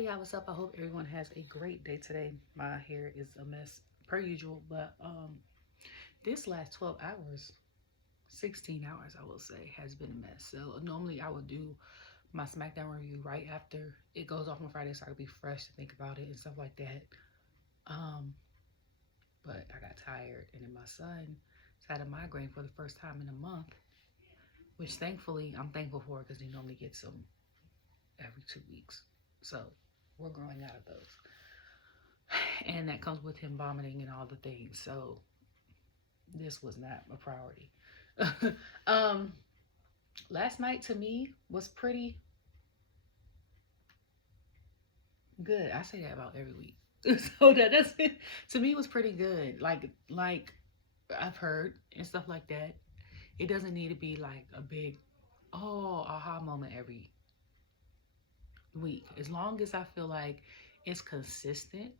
Hey y'all, what's up? I hope everyone has a great day today. My hair is a mess per usual, but this last 12 hours, 16 hours I will say, has been a mess. So normally I will do my Smackdown review right after it goes off on Friday so I can be fresh to think about it and stuff like that. Um, but I got tired and then my son had a migraine for the first time in a month, which thankfully I'm thankful for because he normally gets them every 2 weeks. So we're growing out of those. And that comes with him vomiting and all the things. So this was not a priority. um, Last night to me was pretty good. I say that about every week. So that's it. To me was pretty good. Like I've heard and stuff like that. It doesn't need to be like a big aha moment every week. As long as I feel like it's consistent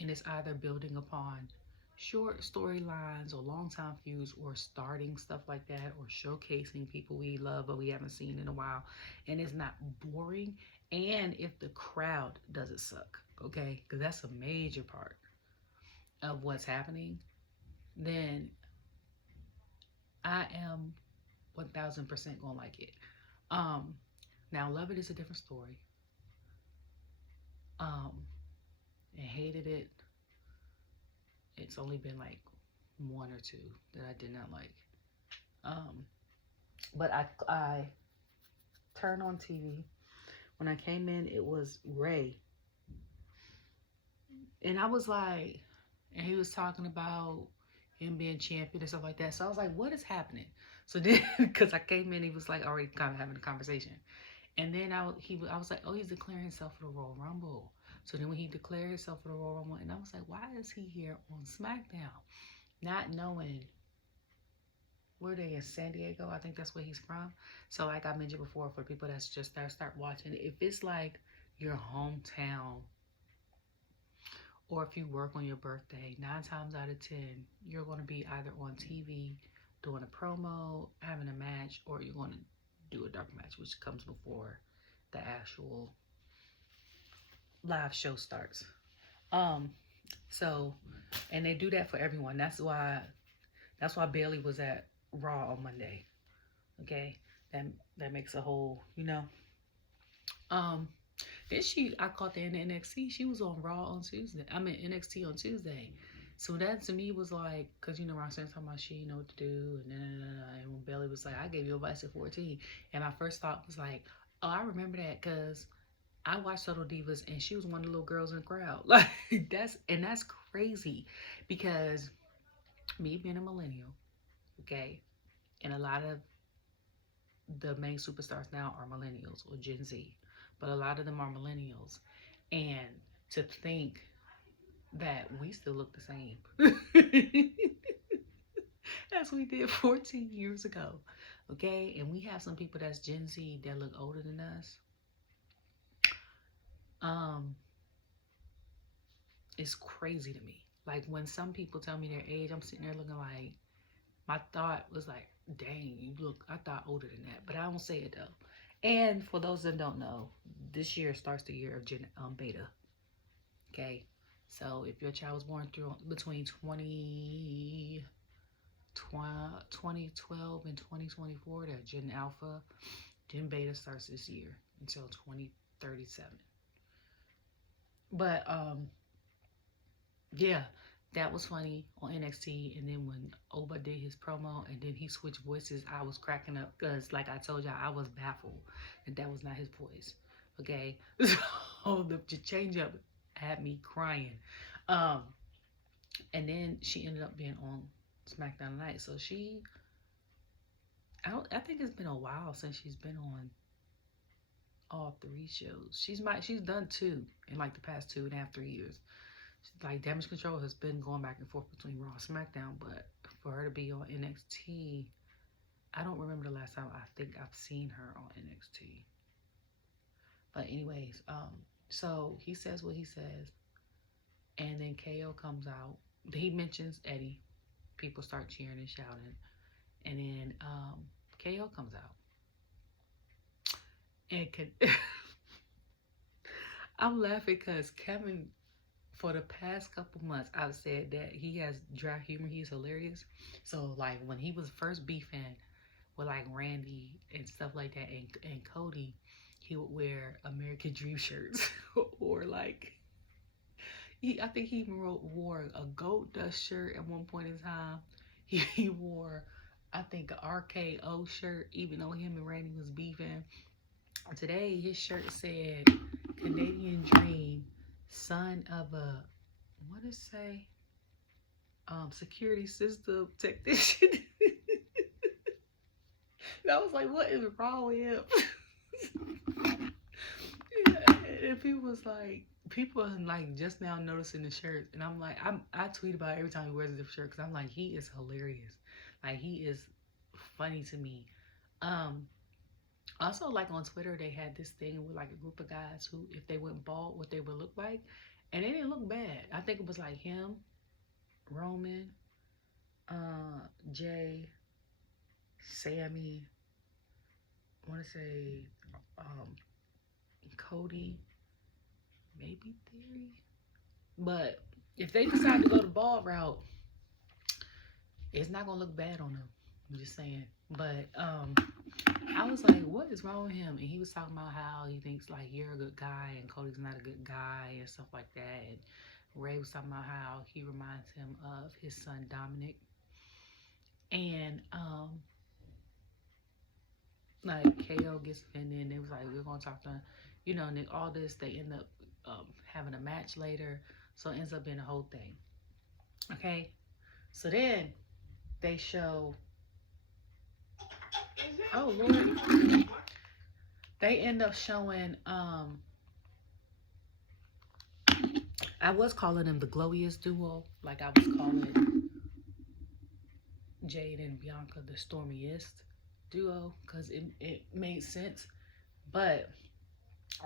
and it's either building upon short storylines or long time feuds or starting stuff like that or showcasing people we love but we haven't seen in a while and it's not boring, and if the crowd doesn't suck, okay, because that's a major part of what's happening, then I am 1000% gonna like it. Now love it is a different story. um and hated it, it's only been like one or two that I did not like. Um, but I turned on TV. When I came in, it was Ray, and I was like, and he was talking about him being champion and stuff like that. So I was like, what is happening? So then, because I came in, he was like already kind of having a conversation, and then I was like, oh, he's declaring himself for the Royal Rumble. So then when he declared himself for the Royal Rumble, and I was like, why is he here on SmackDown? Not knowing where they in San Diego, I think that's where he's from. So like I mentioned before, for people that's just start watching, if it's like your hometown or if you work on your birthday, 9 times out of 10 you're going to be either on TV doing a promo, having a match, or you're going to do a dark match, which comes before the actual live show starts. um so and they do that for everyone. That's why Bayley was at Raw on Monday. Okay, that makes a whole, Um, then I caught that in NXT. She was on Raw on Tuesday. I mean NXT on Tuesday. So that to me was like, cause Roxanne talking about she know what to do, and when Bayley was like, I gave you advice at 14, and my first thought was like, oh, I remember that, cause I watched Total Divas, and she was one of the little girls in the crowd. Like that's crazy, because me being a millennial, okay, and a lot of the main superstars now are millennials or Gen Z, but a lot of them are millennials. And to think that we still look the same as we did 14 years ago, okay? And we have some people that's Gen Z that look older than us. Um, it's crazy to me. Like when some people tell me their age, I'm sitting there looking like, my thought was like, dang, you look, I thought older than that, but I don't say it though. And for those that don't know, this year starts the year of Beta. Okay, so if your child was born between 2012 and 2024, they're Gen Alpha. Gen Beta starts this year until 2037. But yeah, that was funny on NXT. And then when Oba did his promo and then he switched voices, I was cracking up because, like I told y'all, I was baffled that was not his voice. Okay, so the change up had me crying. And then she ended up being on SmackDown tonight. So I think it's been a while since she's been on all three shows. She's done two in like the past 2.5, 3 years. Like Damage Control has been going back and forth between Raw and SmackDown, but for her to be on NXT, I don't remember the last time I think I've seen her on NXT. But anyways, so he says what he says, and then KO comes out. He mentions Eddie. People start cheering and shouting, and then KO comes out. And I'm laughing because Kevin, for the past couple months, I've said that he has dry humor. He's hilarious. So like when he was first beefing with like Randy and stuff like that, and Cody, he would wear American Dream shirts or like I think he even wore a Gold Dust shirt at one point in time. He wore, I think, an RKO shirt, even though him and Randy was beefing. Today, his shirt said Canadian Dream, son of a, what did it say? Security system technician. And I was like, what is wrong with him? Yeah, and people was like, people are like just now noticing the shirt, and I'm like, I tweet about it every time he wears a different shirt because I'm like, he is hilarious, like he is funny to me. Um, Also, like on Twitter, they had this thing with like a group of guys who, if they went bald, what they would look like, and they didn't look bad. I think it was like him, Roman, Jay, Sammy. I want to say, um, Cody, maybe Theory. But if they decide to go the bald route, it's not gonna look bad on them. I'm just saying. But I was like, what is wrong with him? And he was talking about how he thinks like you're a good guy and Cody's not a good guy and stuff like that. And Ray was talking about how he reminds him of his son Dominic. And like KO gets offended and it was like we're gonna talk to him. You know, and then all this they end up having a match later. So it ends up being a whole thing. Okay. So then they show, oh Lord, they end up showing I was calling them the glowiest duo, like I was calling Jade and Bianca the stormiest duo, because it made sense. But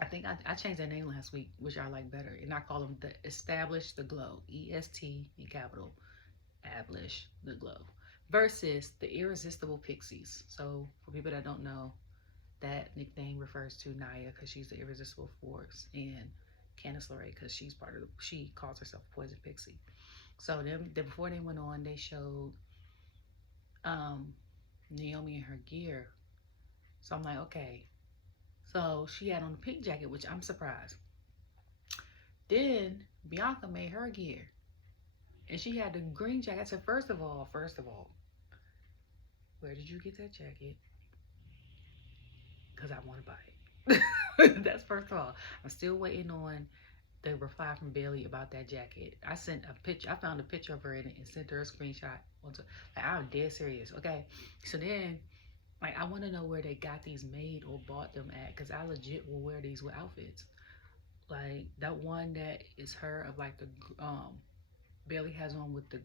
I think I changed their name last week, which I like better, and I call them the Establish the Glow, EST in capital, Ablish the Glow, versus the Irresistible Pixies. So for people that don't know, that nickname refers to Naya because she's the irresistible force, and Candice LeRae because she's part of she calls herself Poison Pixie. So then before they went on, they showed Naomi in her gear. So I'm like, okay. So she had on the pink jacket, which I'm surprised. Then Bianca made her gear, and she had the green jacket. I said, first of all, where did you get that jacket? Because I want to buy it. That's first of all. I'm still waiting on the reply from Bayley about that jacket. I sent a picture. I found a picture of her in it and sent her a screenshot. Like, I'm dead serious. Okay. So then, like, I want to know where they got these made or bought them at, because I legit will wear these with outfits. Like that one that is her of like the Bayley has on with the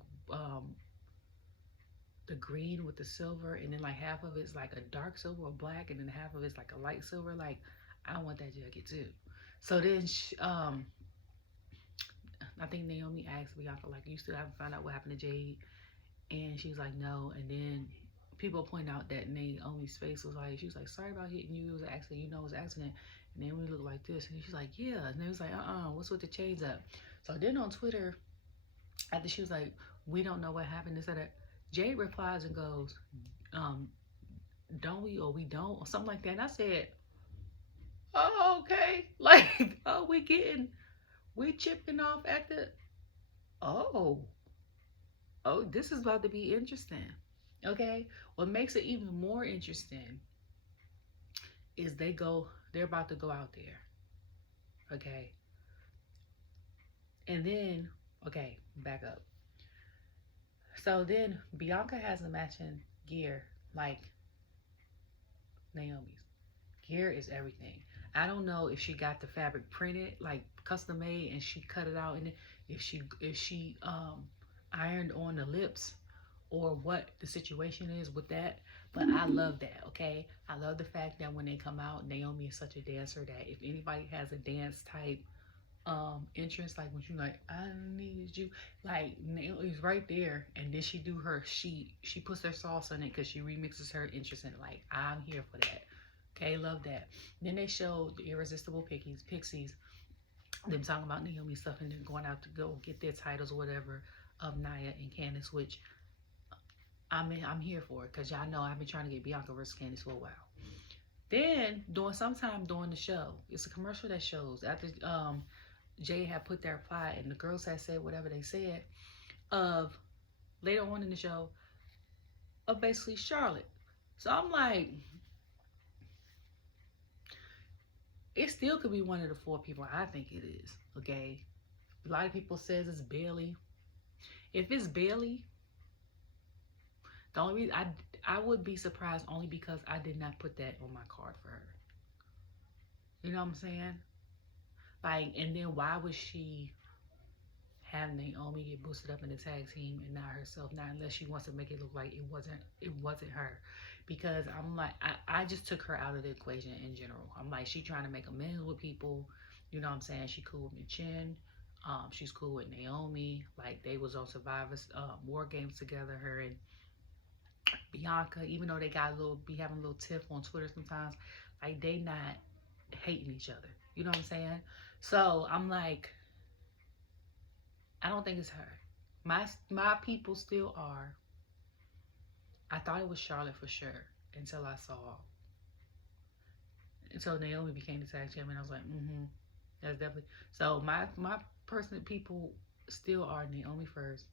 green with the silver, and then like half of it's like a dark silver or black, and then half of it's like a light silver. Like I want that jacket too. So then I think Naomi asked Bianca, like, you still haven't found out what happened to Jade? And she was like, no. And then people point out that Naomi's face was like, she was like, sorry about hitting you. It was an accident. You know it was an accident. And then we looked like this. And she's like, yeah. And they was like, what's with the chains up? So then on Twitter, after she was like, we don't know what happened, this or that, Jade replies and goes, don't we, or we don't, or something like that. And I said, oh, okay. Like, oh, we chipping off at the, oh, this is about to be interesting. Okay. What makes it even more interesting is they're about to go out there. Okay. And then, okay, back up. So then Bianca has a matching gear like Naomi's. Gear is everything. I don't know if she got the fabric printed, like custom made, and she cut it out, and if she ironed on the lips, or what the situation is with that. But I love that. Okay, I love the fact that when they come out, Naomi is such a dancer that if anybody has a dance type entrance, like when you like, I needed you, like Naomi's right there, and then she puts her sauce on it because she remixes her entrance, and like I'm here for that. Okay, love that. Then they showed the Irresistible Pixies, them talking about Naomi stuff and then going out to go get their titles or whatever of Nia and Candice, which I'm here for it because y'all know I've been trying to get Bianca versus Candice for a while. Then sometime during the show, it's a commercial that shows after Jay had put their reply and the girls had said whatever they said of later on in the show of basically Charlotte. So I'm like, it still could be one of the four people. I think it is. Okay, a lot of people says it's Bayley. If it's Bayley, the only reason I would be surprised only because I did not put that on my card for her. You know what I'm saying? Like, and then why would she have Naomi get boosted up in the tag team and not herself? Not unless she wants to make it look like it wasn't her. Because I'm like, I just took her out of the equation in general. I'm like, she trying to make amends with people. You know what I'm saying? She cool with Michin. She's cool with Naomi. Like, they was on Survivor's War Games together, her and Bianca, even though they got be having a little tiff on Twitter sometimes, like they not hating each other. You know what I'm saying? So I'm like, I don't think it's her. My people still are. I thought it was Charlotte for sure until I saw. Until Naomi became the tag champion, I was like, that's definitely. So my personal people still are Naomi first,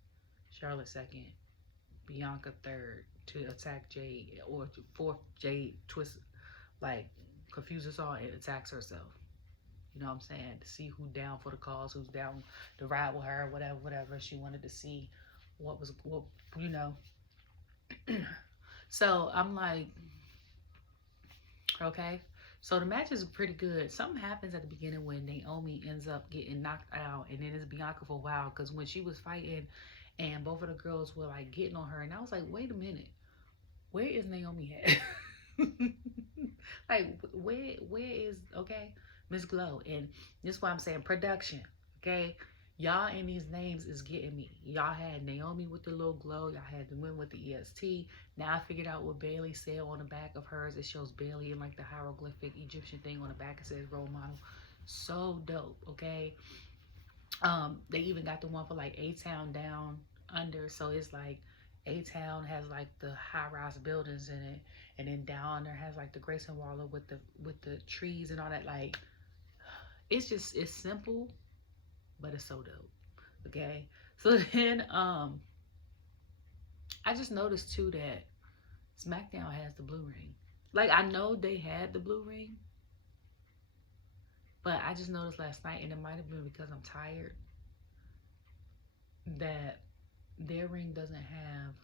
Charlotte second, Bianca third to attack Jade or fourth Jade twist, like confuse us all and attacks herself. You know what I'm saying? To see who down for the cause, who's down to ride with her, whatever. She wanted to see what, you know. So I'm like, okay. So the match is pretty good. Something happens at the beginning when Naomi ends up getting knocked out, and then it's Bianca for a while because when she was fighting, and both of the girls were like getting on her, and I was like, wait a minute, where is Naomi at? Like, where is Miss Glow? And this is why I'm saying production. Okay, y'all in these names is getting me. Y'all had Naomi with the little glow. Y'all had the win with the EST. Now I figured out what Bayley said on the back of hers. It shows Bayley in like the hieroglyphic Egyptian thing on the back. It says role model. So dope. Okay. They even got the one for like A-Town down under. So it's like A-Town has like the high-rise buildings in it, and then down there has like the Grayson Waller with the trees and all that. Like, it's simple, but it's so dope. Okay. So then I just noticed too that Smackdown has the blue ring. Like, I know they had the blue ring, but I just noticed last night, and it might have been because I'm tired, that their ring doesn't have.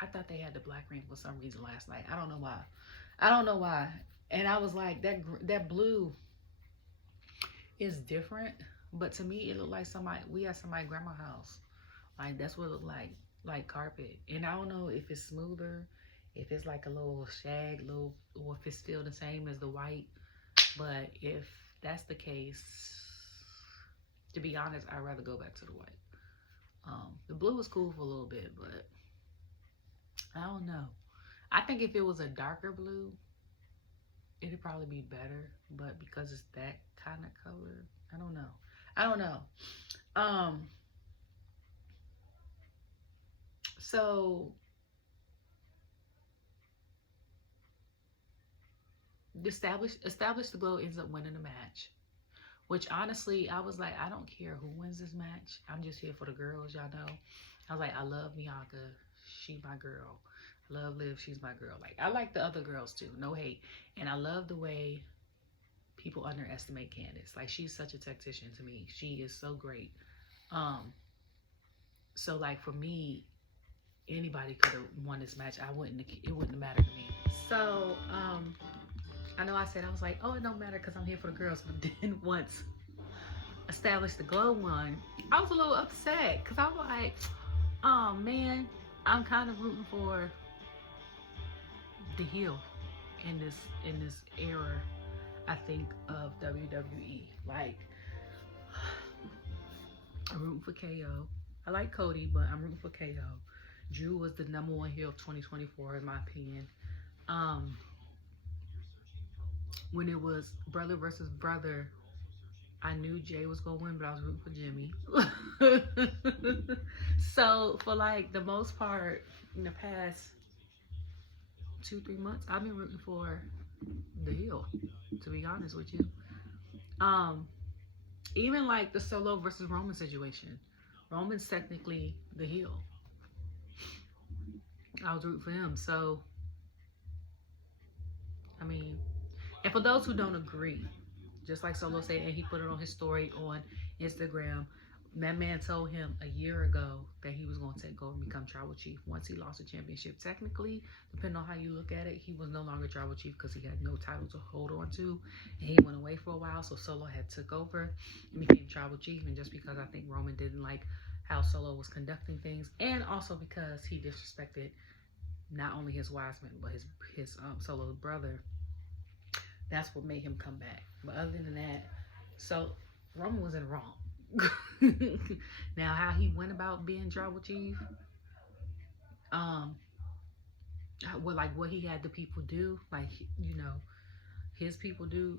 I thought they had the black ring for some reason last night. I don't know why. And I was like, that blue is different, but to me it looked like we had somebody grandma's house. Like, that's what it looked like carpet. And I don't know if it's smoother, if it's like a little shag, or if it's still the same as the white. But if that's the case, to be honest, I'd rather go back to the white. The blue was cool for a little bit, but I don't know. I think if it was a darker blue, it'd probably be better. But because it's that kind of color, I don't know. So establish the glow ends up winning the match. Which honestly, I was like, I don't care who wins this match. I'm just here for the girls, y'all know. I was like, I love Bianca. She my girl. I love Liv. She's my girl. Like, I like the other girls too. No hate. And I love the way people underestimate Candice. Like, she's such a tactician to me. She is so great. So like for me, anybody could have won this match. It wouldn't have mattered to me. So I know I said, I was like, oh, it don't matter because I'm here for the girls. But then once established the glow one, I was a little upset because I was like, oh man, I'm kind of rooting for the heel in this era, I think, of WWE. Like, I'm rooting for KO. I like Cody, but I'm rooting for KO. Drew was the #1 heel of 2024 in my opinion. When it was brother versus brother, I knew Jay was gonna win, but I was rooting for Jimmy. So for like the most part in the past 2-3 months, I've been rooting for the heel. To be honest with you, um, even like the Solo versus Roman situation, Roman's technically the heel. I was rooting for him. So I mean, and for those who don't agree, just like Solo said, and he put it on his story on Instagram. That man told him a year ago that he was going to take over and become tribal chief once he lost the championship. Technically, depending on how you look at it, he was no longer tribal chief because he had no title to hold on to, and he went away for a while. So Solo had took over and became tribal chief. And just because I think Roman didn't like how Solo was conducting things, and also because he disrespected not only his wise man but his Solo's brother, that's what made him come back. But other than that, so Roman wasn't wrong. Now, how he went about being tribal chief, what he had the people do, like his people do,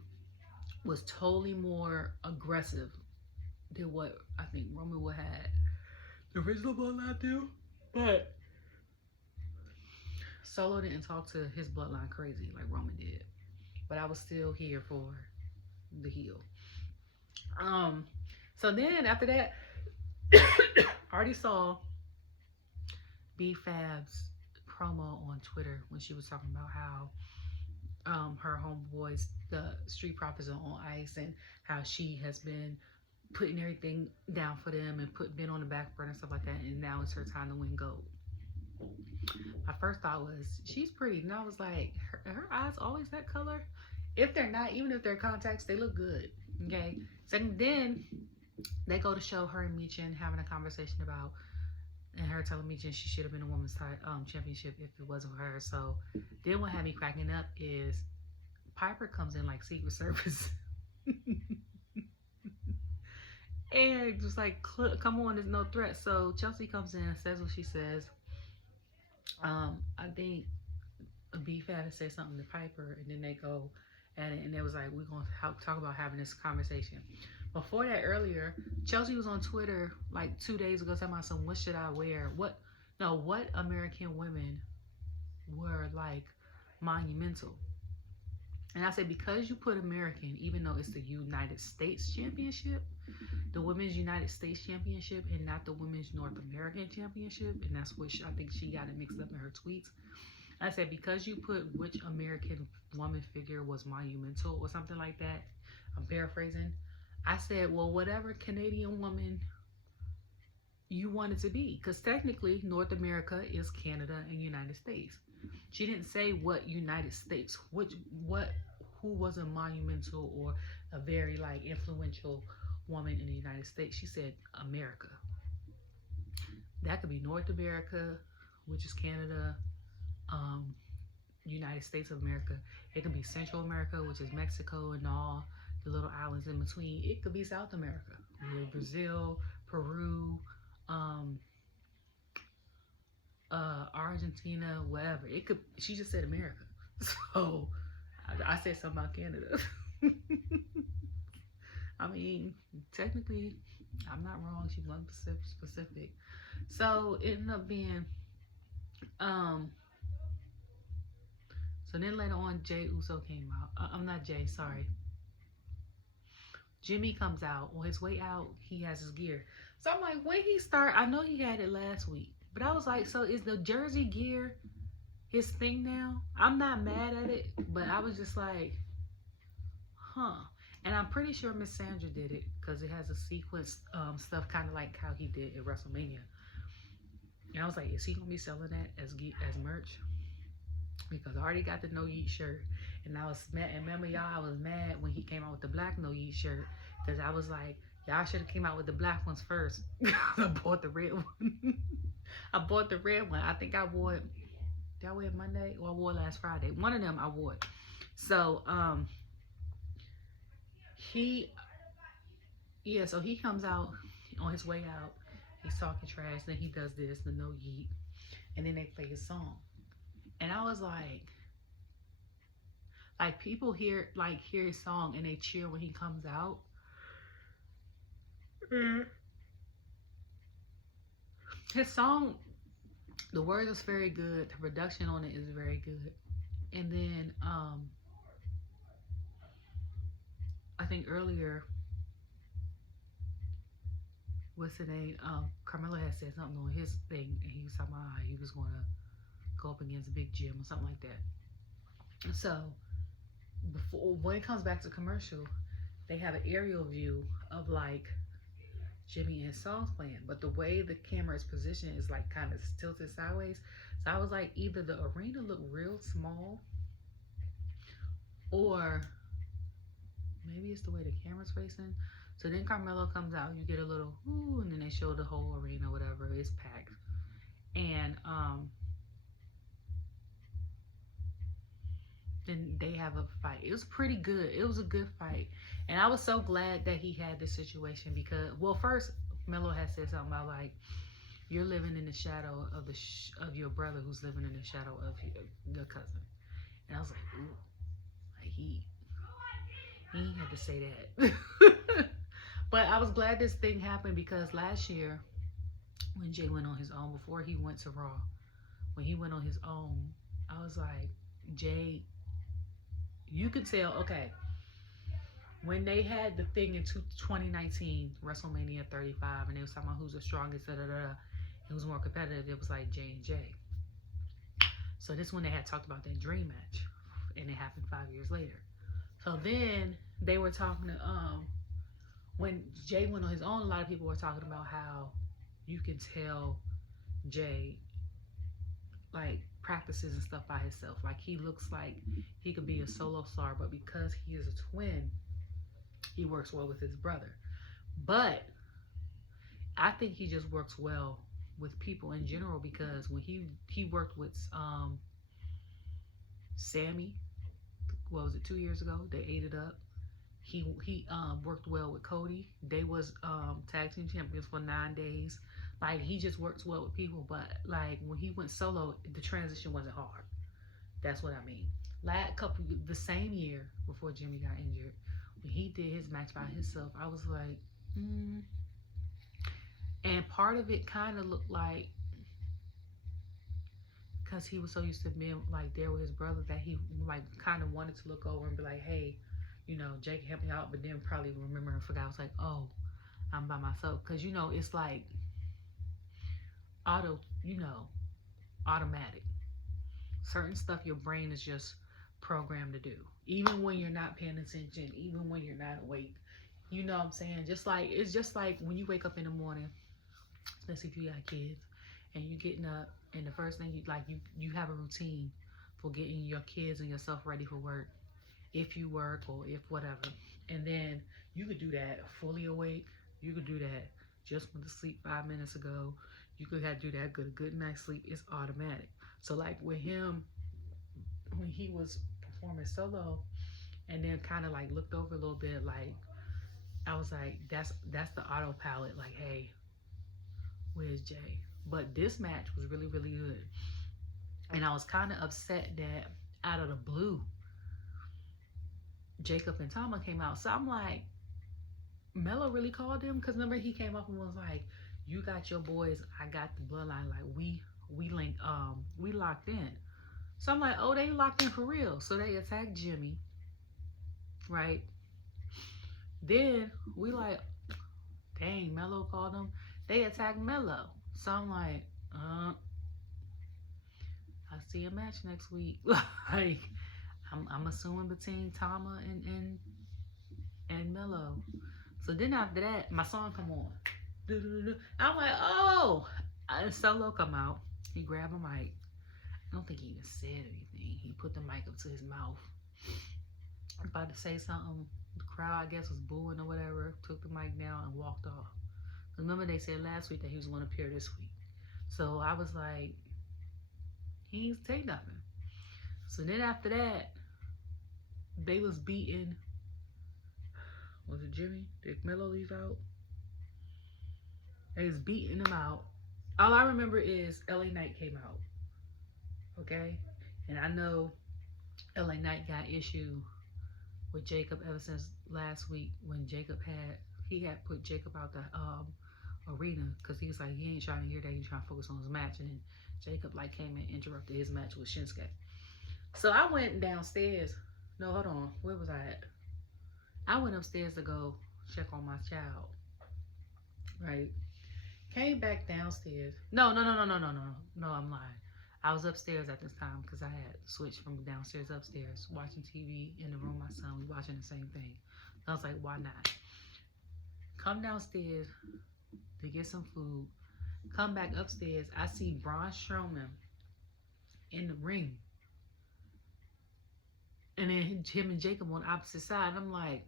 was totally more aggressive than what I think Roman would have the original bloodline do. But Solo didn't talk to his bloodline crazy like Roman did. But I was still here for the heel. So then after that, I already saw BFab's promo on Twitter when she was talking about how her homeboys, the Street Profits, are on ice, and how she has been putting everything down for them and been on the back burner and stuff like that, and now it's her time to win gold. My first thought was, she's pretty, and I was like, her eyes always that color? If they're not, even if they're contacts, they look good. Okay. So then they go to show her and Michin having a conversation about, and her telling Michin she should have been a women's championship if it wasn't for her. So then what had me cracking up is Piper comes in like Secret Service. And just like, come on, there's no threat. So Chelsea comes in and says what she says. I think BFab had said something to Piper, and then they go at it, and it was like, we're going to talk about having this conversation. Before that, earlier, Chelsea was on Twitter like 2 days ago talking about some, what should I wear? What American women were like monumental. And I said, because you put American, even though it's the United States Championship, the Women's United States Championship, and not the Women's North American Championship, and that's what I think she got it mixed up in her tweets. I said, because you put which American woman figure was monumental or something like that, I'm paraphrasing. I said, well, whatever Canadian woman you want it to be, because technically North America is Canada and United States. She didn't say what United States, who was a monumental or a very like influential woman in the United States. She said America. That could be North America, which is Canada, United States of America. It could be Central America, which is Mexico and all the little islands in between. It could be South America, Brazil, Peru, Argentina, whatever. It could. She just said America, so I said something about Canada. I mean, technically, I'm not wrong. She wasn't specific. So it ended up being, so then later on, Jay Uso came out. I'm not Jay, sorry. Jimmy comes out. On his way out, he has his gear. So I'm like, when he start, I know he had it last week, but I was like, so is the jersey gear his thing now? I'm not mad at it, but I was just like, huh. And I'm pretty sure Miss Sandra did it because it has a sequence stuff kind of like how he did at WrestleMania. And I was like, is he gonna be selling that as merch? Because I already got the No Yeet shirt, and I was mad. And remember, y'all, I was mad when he came out with the black No Yeet shirt because I was like, y'all should have came out with the black ones first. I bought the red one. I bought the red one. I think I wore it. Did I wear it Monday or I wore it last Friday? One of them I wore it. So so he comes out on his way out. He's talking trash. Then he does this, the No Yeet, and then they play his song. And I was like people hear his song and they cheer when he comes out. His song, the words is very good. The production on it is very good. And then I think earlier, what's the name? Carmelo had said something on his thing, and he was talking about how he was going to go up against Big Jim or something like that. So before when it comes back to commercial, they have an aerial view of like Jimmy and his songs playing, but the way the camera is positioned is like kind of tilted sideways. So I was like, either the arena looked real small, or maybe it's the way the camera's facing. So then Carmelo comes out, you get a little ooh, and then they show the whole arena, whatever, it's packed. And then they have a fight. It was pretty good. It was a good fight. And I was so glad that he had this situation because, well, first, Melo had said something about like, you're living in the shadow of of your brother who's living in the shadow of your cousin. And I was like, ooh, like he had to say that. But I was glad this thing happened because last year when Jay went on his own, before he went to Raw, when he went on his own, I was like, Jay, you could tell, okay, when they had the thing in 2019, WrestleMania 35, and they was talking about who's the strongest, it was more competitive, it was like J and J. So this one they had talked about that dream match, and it happened 5 years later. So then they were talking to, when Jay went on his own, a lot of people were talking about how you can tell Jay like practices and stuff by himself. Like he looks like he could be a solo star, but because he is a twin, he works well with his brother. But I think he just works well with people in general because when he worked with Sammy, what was it, 2 years ago? They ate it up. He worked well with Cody. They was tag team champions for 9 days. Like he just works well with people. But like when he went solo, the transition wasn't hard. That's what I mean. The same year before Jimmy got injured, when he did his match by himself, I was like, And part of it kind of looked like, because he was so used to being like there with his brother, that he like kind of wanted to look over and be like, hey, Jake help me out, but then probably remember and forgot. I was like, oh, I'm by myself. Because, it's like automatic. Certain stuff your brain is just programmed to do. Even when you're not paying attention, even when you're not awake. You know what I'm saying? It's just like when you wake up in the morning, especially if you got kids, and you getting up, and the first thing you have a routine for getting your kids and yourself ready for work. If you work or if whatever. And then you could do that fully awake. You could do that just went to sleep 5 minutes ago. You could have to do that good night's sleep. It's automatic. So like with him, when he was performing solo and then kind of like looked over a little bit, like I was like, that's the autopilot. Like, hey, where's Jay? But this match was really, really good. And I was kind of upset that out of the blue, Jacob and Tama came out. So I'm like, Melo really called him? Because remember he came up and was like, you got your boys, I got the bloodline. Like we linked, we locked in. So I'm like, oh, they locked in for real. So they attacked Jimmy, right? Then we like, dang, Melo called them. They attacked Melo. So I'm like, I see a match next week. Like, I'm assuming between Tama and Melo. So then after that, my song come on. I'm like, oh, and Solo come out. He grabbed a mic. I don't think he even said anything. He put the mic up to his mouth. About to say something. The crowd, I guess, was booing or whatever. Took the mic down and walked off. Remember they said last week that he was going to appear this week. So I was like, he ain't say nothing. So then after that, they was beating, was it Jimmy? Did Melo leave out? They was beating him out. All I remember is LA Knight came out. Okay? And I know LA Knight got issue with Jacob ever since last week when Jacob had he had put Jacob out the arena because he was like, he ain't trying to hear that. He's trying to focus on his match. And then Jacob like came and interrupted his match with Shinsuke. So I went downstairs. No, hold on. Where was I at? I went upstairs to go check on my child. Right. Came back downstairs. No, I'm lying. I was upstairs at this time because I had switched from downstairs upstairs, watching TV in the room. My son was watching the same thing. I was like, why not? Come downstairs to get some food. Come back upstairs. I see Braun Strowman in the ring. And then him and Jacob on the opposite side. I'm like,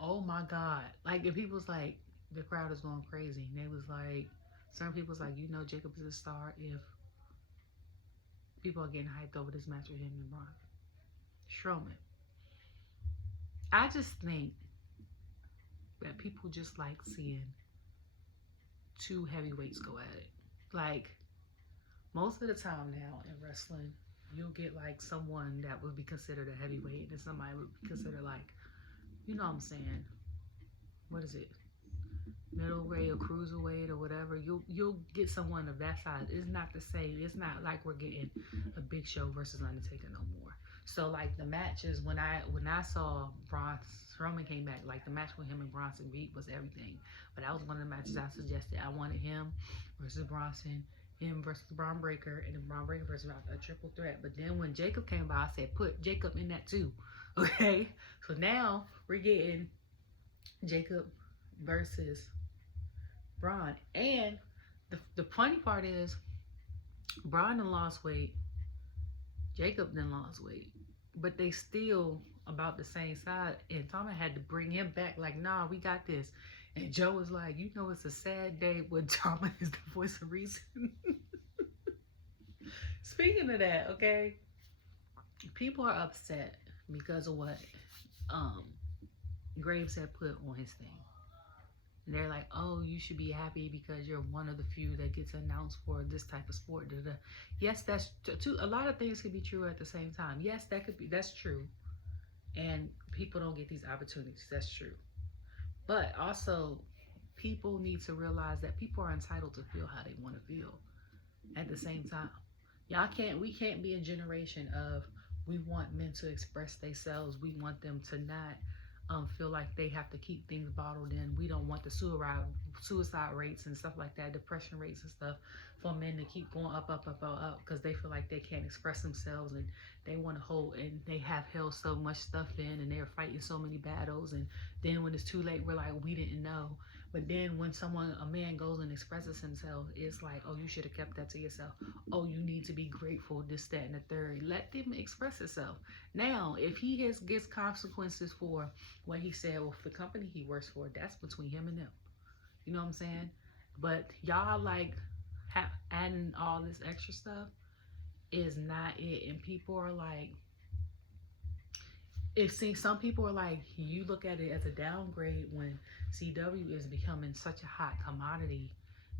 oh my God. Like, if people was like, the crowd is going crazy. And they was like, certain people was like, you know, Jacob is a star if people are getting hyped over this match with him and Braun Strowman. I just think that people just like seeing two heavyweights go at it. Like, most of the time now in wrestling, you'll get like someone that would be considered a heavyweight and somebody would be considered like, you know what I'm saying, what is it, middleweight or cruiserweight or whatever. You'll get someone of that size. It's not the same. It's not like we're getting a Big Show versus Undertaker no more. So like the matches, when I saw Braun Strowman came back, like the match with him and Bronson Reed was everything. But that was one of the matches I suggested. I wanted him versus Bronson, him versus Braun Breaker, and then Braun Breaker versus a triple threat. But then when Jacob came by, I said, put Jacob in that too. Okay? So now we're getting Jacob versus Braun. And the funny part is, Braun done lost weight, Jacob done lost weight, but they still about the same size. And Tama had to bring him back like, nah, we got this. And Joe was like, you know, it's a sad day when Tama is the voice of reason. Speaking of that, okay, people are upset because of what Graves had put on his thing. And they're like, oh, you should be happy because you're one of the few that gets announced for this type of sport. Da-da. Yes, that's true. A lot of things could be true at the same time. Yes, that's true. And people don't get these opportunities. That's true. But also, people need to realize that people are entitled to feel how they want to feel at the same time. We can't be a generation of, we want men to express themselves. We want them to not feel like they have to keep things bottled in. We don't want the suicide rates and stuff like that, depression rates and stuff, for men to keep going up because they feel like they can't express themselves and they want to hold, and they have held so much stuff in and they're fighting so many battles, and then when it's too late, we're like, we didn't know. But then when a man goes and expresses himself, it's like, oh, you should have kept that to yourself. Oh, you need to be grateful, this, that, and the third. Let them express itself. Now, if he gets consequences for what he said, well, for the company he works for, that's between him and them. You know what I'm saying? But y'all like adding all this extra stuff is not it. And people are like, some people are like, you look at it as a downgrade when CW is becoming such a hot commodity,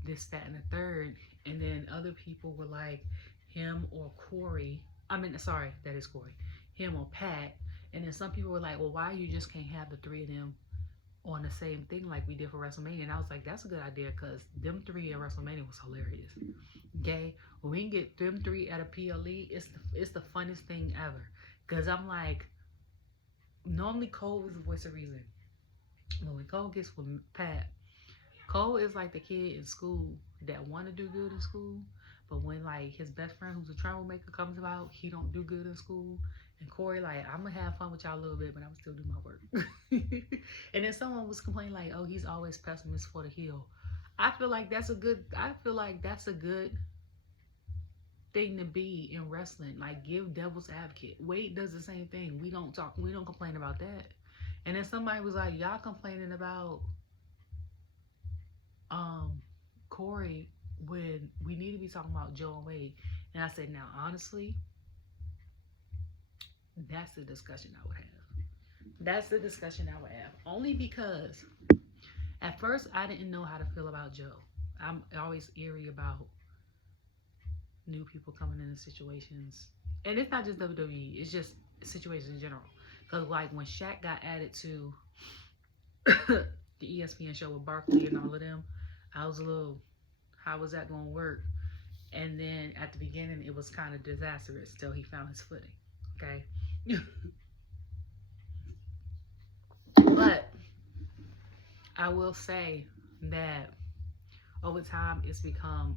this, that, and the third. And then other people were like, him or Corey. That is Corey. Him or Pat. And then some people were like, well, why you just can't have the three of them on the same thing like we did for WrestleMania? And I was like, that's a good idea, because them three at WrestleMania was hilarious. Okay? When we can get them three at a PLE, it's the funnest thing ever. Because I'm like, normally Cole is the voice of reason. But when Cole gets with Pat, Cole is like the kid in school that want to do good in school, but when like his best friend who's a troublemaker comes about, he don't do good in school. And Corey like, I'm gonna have fun with y'all a little bit, but I'm still do my work. And then someone was complaining like, oh, he's always pessimist for the heel. I feel like that's a good thing to be in wrestling. Like, give devil's advocate. Wade does the same thing. We don't complain about that. And then somebody was like, y'all complaining about Corey when we need to be talking about Joe and Wade. And I said, now honestly, that's the discussion I would have. Only because at first I didn't know how to feel about Joe. I'm always eerie about new people coming into situations. And it's not just WWE, it's just situations in general. Because like when Shaq got added to the ESPN show with Barkley and all of them, I was a little, how was that going to work? And then at the beginning, it was kind of disastrous till he found his footing. Okay. But I will say that over time, it's become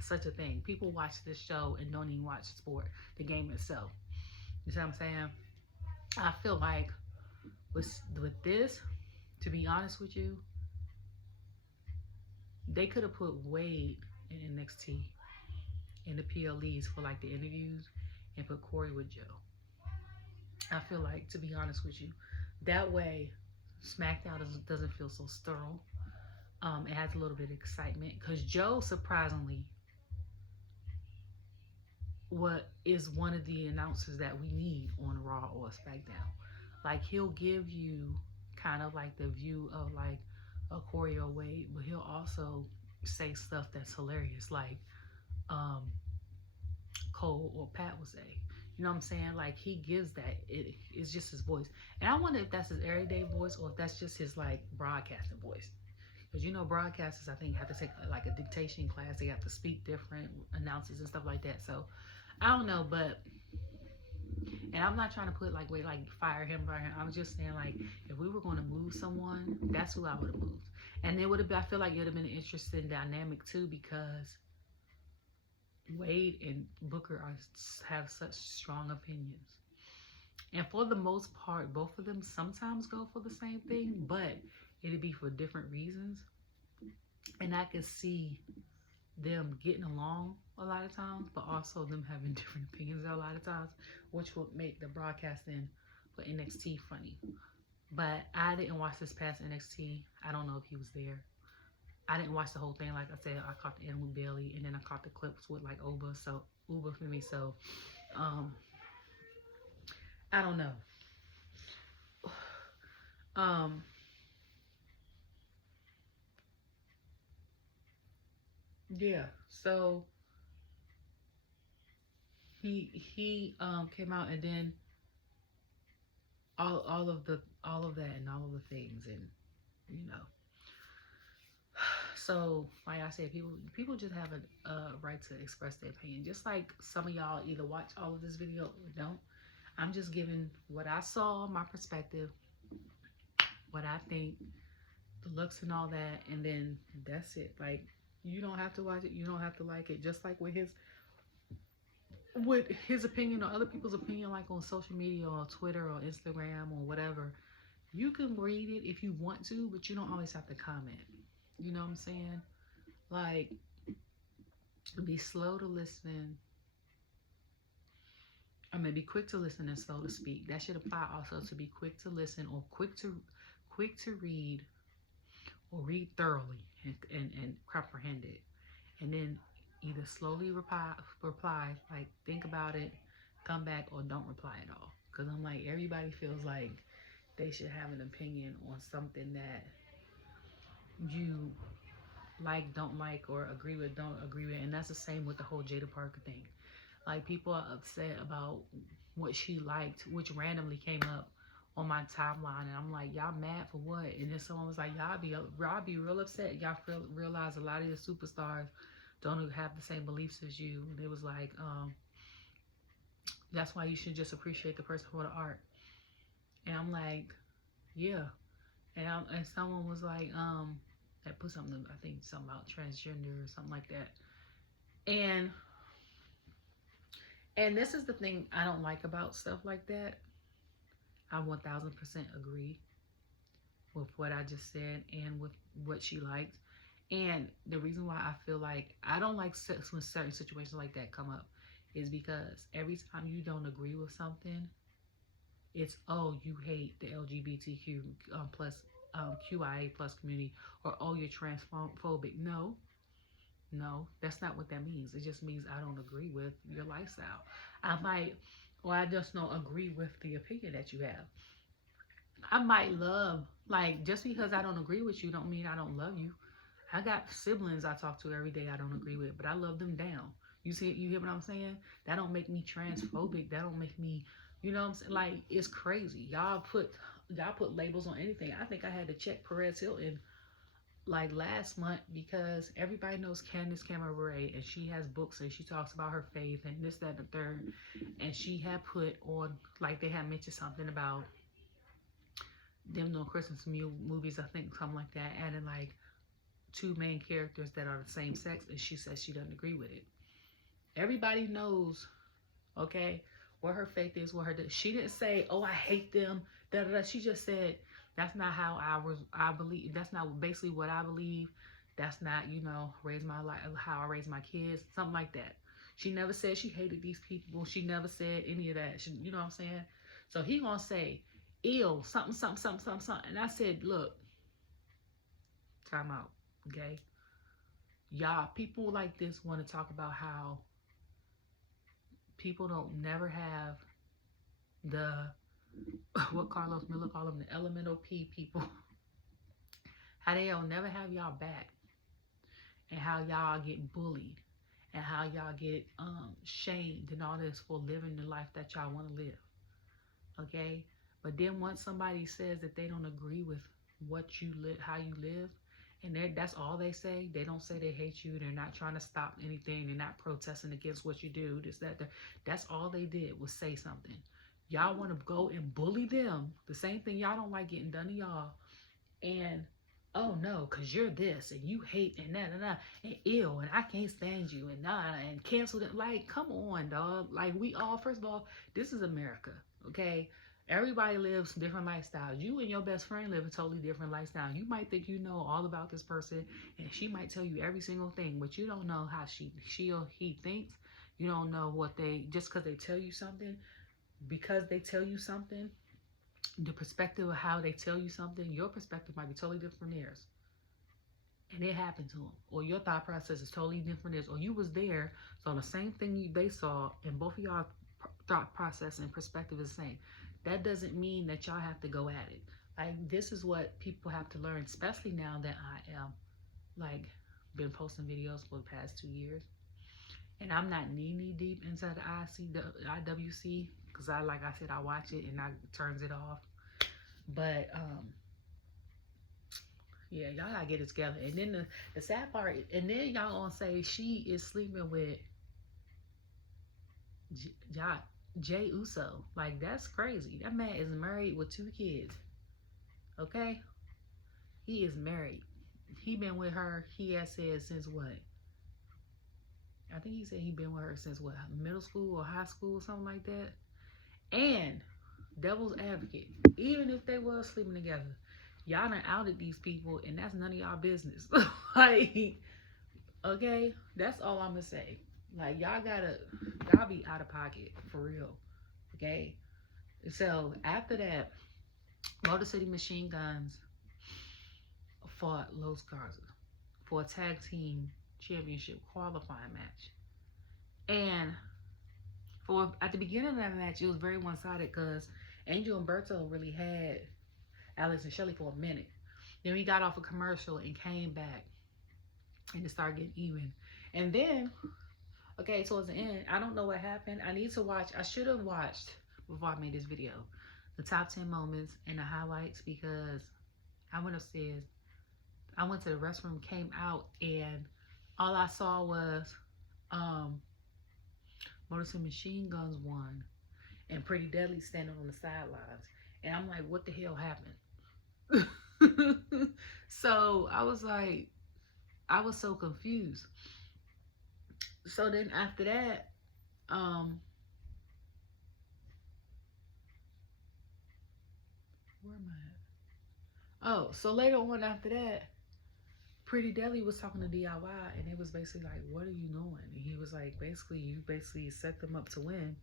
such a thing. People watch this show and don't even watch the sport, the game itself. You see what I'm saying? I feel like with this, to be honest with you, they could have put Wade in NXT in the PLEs for like the interviews and put Corey with Joe. I feel like, to be honest with you, that way Smackdown doesn't feel so sterile. It has a little bit of excitement because Joe, surprisingly, what is one of the announcers that we need on Raw or SmackDown. Like, he'll give you kind of like the view of like a Corey or Wade, but he'll also say stuff that's hilarious, like Cole or Pat would say. You know what I'm saying? Like, he gives that. It's just his voice. And I wonder if that's his everyday voice or if that's just his like broadcasting voice. Because broadcasters, I think, have to take like a dictation class. They have to speak different announcers and stuff like that. So I don't know, but, and I'm not trying to put like, wait, like fire him. I was just saying, like, if we were going to move someone, that's who I would have moved. And it would have been, I feel like it would have been an interesting dynamic too, because Wade and Booker have such strong opinions. And for the most part, both of them sometimes go for the same thing, but it'd be for different reasons. And I could see them getting along a lot of times, but also them having different opinions a lot of times, which would make the broadcasting for NXT funny. But I didn't watch this past NXT. I don't know if he was there. I didn't watch the whole thing. Like I said, I caught the end with Bayley, and then I caught the clips with like Uber for me. So, I don't know. Yeah. So he came out, and then all of that and all of the things, and you know. So, like I said, people just have a right to express their opinion. Just like some of y'all either watch all of this video or don't. I'm just giving what I saw, my perspective, what I think, the looks and all that, and then that's it. Like, you don't have to watch it, you don't have to like it. Just like with his opinion or other people's opinion, like on social media or Twitter or Instagram or whatever, you can read it if you want to, but you don't always have to comment. You know what I'm saying? Like, be slow to listen. I mean, be quick to listen and slow to speak. That should apply also to be quick to listen or quick to read, or read thoroughly and comprehend it. And then either slowly reply, like think about it, come back, or don't reply at all. Because I'm like, everybody feels like they should have an opinion on something that you like, don't like, or agree with, don't agree with. And that's the same with the whole Jaida Parker thing. Like, people are upset about what she liked, which randomly came up on my timeline, and I'm like, y'all mad for what? And then someone was like, y'all be real upset. Y'all realize a lot of your superstars don't have the same beliefs as you. And it was like, that's why you should just appreciate the person for the art. And I'm like, yeah. And someone was like, that put something, I think something about transgender or something like that. And this is the thing I don't like about stuff like that. I 1000% agree with what I just said and with what she liked. And the reason why I feel like I don't like when certain situations like that come up is because every time you don't agree with something, it's, oh, you hate the LGBTQ plus QIA plus community, or oh, you're transphobic. No, that's not what that means. It just means I don't agree with your lifestyle. I might, or I just don't agree with the opinion that you have. I might love, like, just because I don't agree with you don't mean I don't love you. I got siblings I talk to every day I don't agree with, but I love them down. You hear what I'm saying? That don't make me transphobic. That don't make me, you know what I'm saying? Like, it's crazy. Y'all put y'all put labels on anything. I think I had to check Perez Hilton like last month because everybody knows Candace Cameron, and she has books and she talks about her faith and this, that, and the third. And she had put on, like, they had mentioned something about them doing Christmas movies, I think, something like that, adding like 2 main characters that are the same sex, and she says she doesn't agree with it. Everybody knows, okay, what her faith is, she didn't say, oh, I hate them, da da da. She just said, that's not how I believe, that's not basically what I believe, that's not, raise my life, how I raise my kids, something like that. She never said she hated these people. She never said any of that. You know what I'm saying? So he gonna say, ill, something, something, something, something, something. And I said, look, time out, okay? Y'all, people like this want to talk about how people don't never have the, what Carlos Miller call them, the elemental P people. How they don't never have y'all back. And how y'all get bullied. And how y'all get shamed and all this for living the life that y'all want to live. Okay? But then once somebody says that they don't agree with what you live, how you live, and that's all they say. They don't say they hate you. They're not trying to stop anything. They're not protesting against what you do. This, that. That's all they did was say something. Y'all want to go and bully them. The same thing y'all don't like getting done to y'all. And, oh no, because you're this, and you hate, and and ill, and I can't stand you, and and cancel them. Like, come on, dog. Like, we all, first of all, this is America, okay? Everybody lives different lifestyles. You and your best friend live a totally different lifestyle. You might think you know all about this person, and she might tell you every single thing, but you don't know how she or he thinks. You don't know what just because they tell you something, the perspective of how they tell you something, your perspective might be totally different from theirs. And it happened to them. Or your thought process is totally different from theirs. Or you was there, so the same thing they saw, and both of y'all thought process and perspective is the same. That doesn't mean that y'all have to go at it. Like, this is what people have to learn, especially now that I am, like, been posting videos for the past 2 years. And I'm not knee deep inside the IWC, because like I said, I watch it and I turns it off. But, yeah, y'all gotta get it together. And then the sad part, and then y'all gonna say she is sleeping with Jay Uso. Like, that's crazy. That man is married with 2 kids. Okay? He is married. He been with her, he has said, since what? I think he said he been with her since what? Middle school or high school or something like that. And, devil's advocate, even if they was sleeping together, y'all done outed these people, and that's none of y'all business. Like, okay? That's all I'm gonna say. Like, y'all be out of pocket, for real. Okay? So, after that, Motor City Machine Guns fought Los Garza for a tag team championship qualifying match. And at the beginning of that match, it was very one-sided because Angel and Berto really had Alex and Shelley for a minute. Then we got off a commercial and came back, and it started getting even. And then, okay, towards the end, I don't know what happened. I should have watched, before I made this video, the top 10 moments and the highlights, because I went upstairs, I went to the restroom, came out, and all I saw was Motor City Machine Guns won, and Pretty Deadly standing on the sidelines. And I'm like, what the hell happened? So I was like, I was so confused. So then after that, where am I at? Oh, so later on after that, Pretty Deadly was talking to DIY, and it was basically like, what are you doing? And he was like, you set them up to win.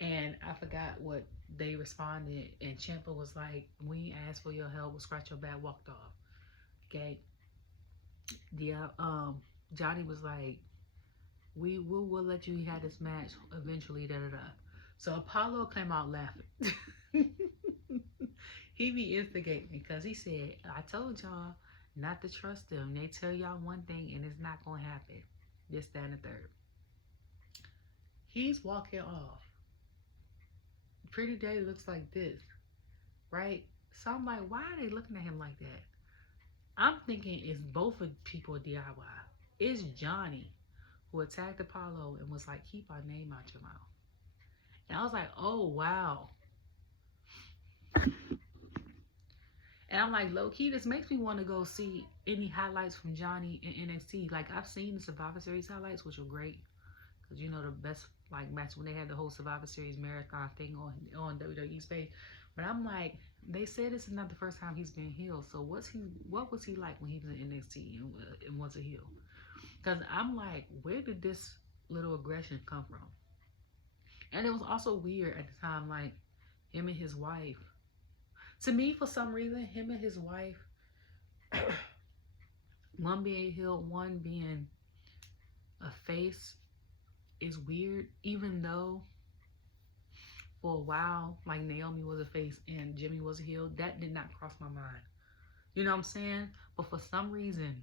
And I forgot what they responded, and Ciampa was like, we asked for your help, we'll scratch your back, walked off. Okay. Yeah, Johnny was like, we'll let you have this match eventually, da da da. So Apollo came out laughing. He be instigating because he said, I told y'all not to trust them. They tell y'all one thing and it's not gonna happen. This, that, and the third. He's walking off. Pretty Day looks like this, right? So I'm like, why are they looking at him like that? I'm thinking it's both of people DIY. It's Johnny who attacked Apollo and was like, keep our name out your mouth. And I was like, oh wow. And I'm like, low key, this makes me want to go see any highlights from Johnny in NXT. Like, I've seen the Survivor Series highlights, which were great. Because, you know, the best, like, match when they had the whole Survivor Series marathon thing on WWE's page. But I'm like, they said this is not the first time he's been healed. So what was he like when he was in NXT and was a heel? Because I'm like, where did this little aggression come from? And it was also weird at the time, like, him and his wife. To me, for some reason, him and his wife, one being healed, one being a face, is weird. Even though for a while, like, Naomi was a face and Jimmy was a heel, that did not cross my mind. You know what I'm saying? But for some reason,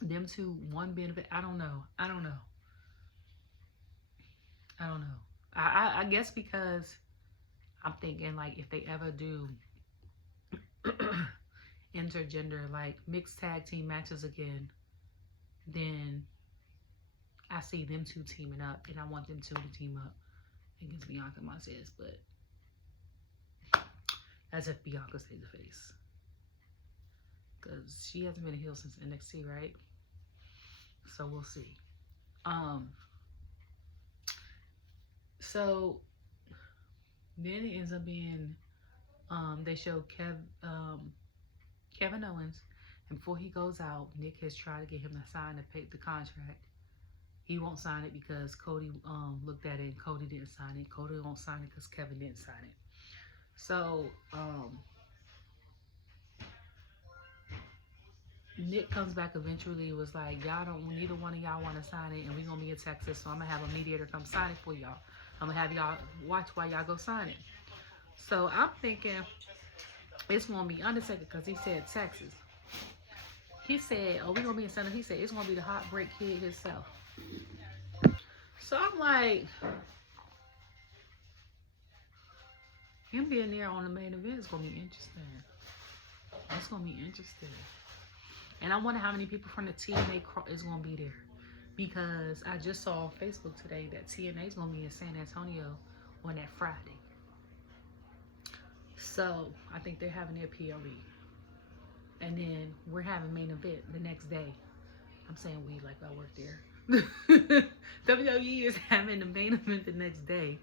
them two, one being a face, I don't know. I guess because I'm thinking, like, if they ever do intergender, like, mixed tag team matches again, then I see them two teaming up, and I want them two to team up against Bianca and Montez, but as if Bianca stays the face. Because she hasn't been a heel since NXT, right? So we'll see. So then it ends up being, they show Kevin Owens, and before he goes out, Nick has tried to get him to sign the contract. He won't sign it because Cody looked at it and Cody didn't sign it. Cody won't sign it because Kevin didn't sign it. So Nick comes back eventually, was like, y'all don't, neither one of y'all want to sign it, and we're going to be in Texas, so I'm going to have a mediator come sign it for y'all. I'm going to have y'all watch while y'all go sign it. So I'm thinking it's going to be Undertaker because he said Texas. He said, oh, we're going to be in Center. He said it's going to be the Heartbreak Kid himself. So I'm like, him being there on the main event is going to be interesting. It's going to be interesting. And I wonder how many people from the TNA is going to be there. Because I just saw on Facebook today that TNA is going to be in San Antonio on that Friday. So I think they're having their PLE. And then we're having main event the next day. I'm saying we like I work there. WWE is having the main event the next day.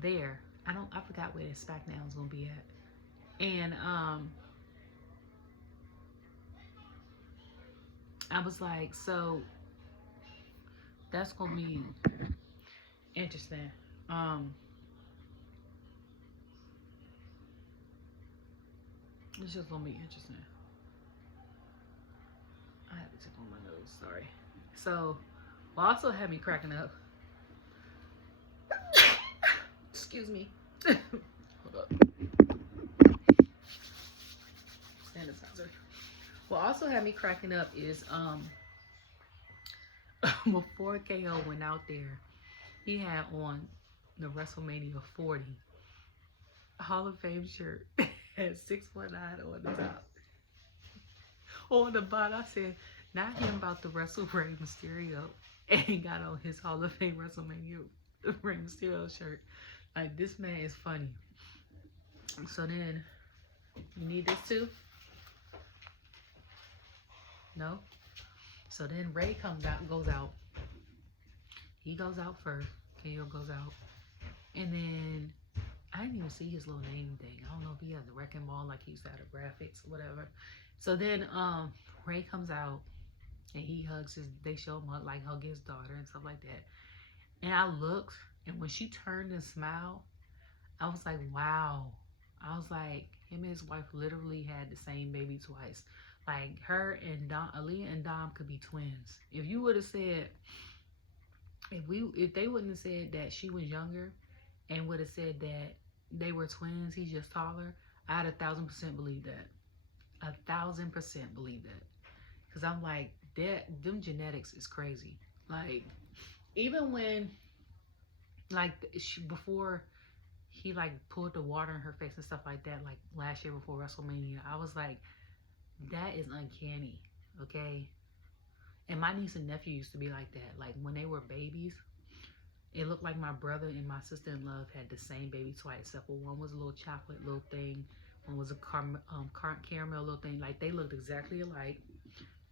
There. I forgot where the Smackdown is gonna be at. And I was like, so that's gonna be interesting. It's just gonna be interesting. I have to tip on my nose, sorry. So, well, also had me cracking up. Excuse me. Hold up. Sanitizer. What also had me cracking up is before KO went out there, he had on the WrestleMania 40 Hall of Fame shirt. Had 619 on the top. On the bottom, I said, not him about to wrestle Rey Mysterio, and he got on his Hall of Fame WrestleMania Rey Mysterio shirt. Like, this man is funny. So then, you need this too? No? So then Rey comes out, goes out. He goes out first. KO goes out. And then, I didn't even see his little name thing. I don't know if he has a wrecking ball, like he used to have the graphics or whatever. So then, Rey comes out. And he hugs they show him like hug his daughter and stuff like that. And I looked, and when she turned and smiled, I was like, wow. I was like, him and his wife literally had the same baby twice. Like, her and Aaliyah and Dom could be twins. If you would have said, if they wouldn't have said that she was younger and would have said that they were twins, he's just taller, I'd 1,000% believe that. 1,000% believe that. Because I'm like, them genetics is crazy. Like, even when, like, before he like pulled the water in her face and stuff like that, like last year before WrestleMania. I was like, that is uncanny, okay? And my niece and nephew used to be like that. Like when they were babies, it looked like my brother and my sister-in-law had the same baby twice, except for one was a little chocolate little thing, one was a caramel little thing. Like they looked exactly alike,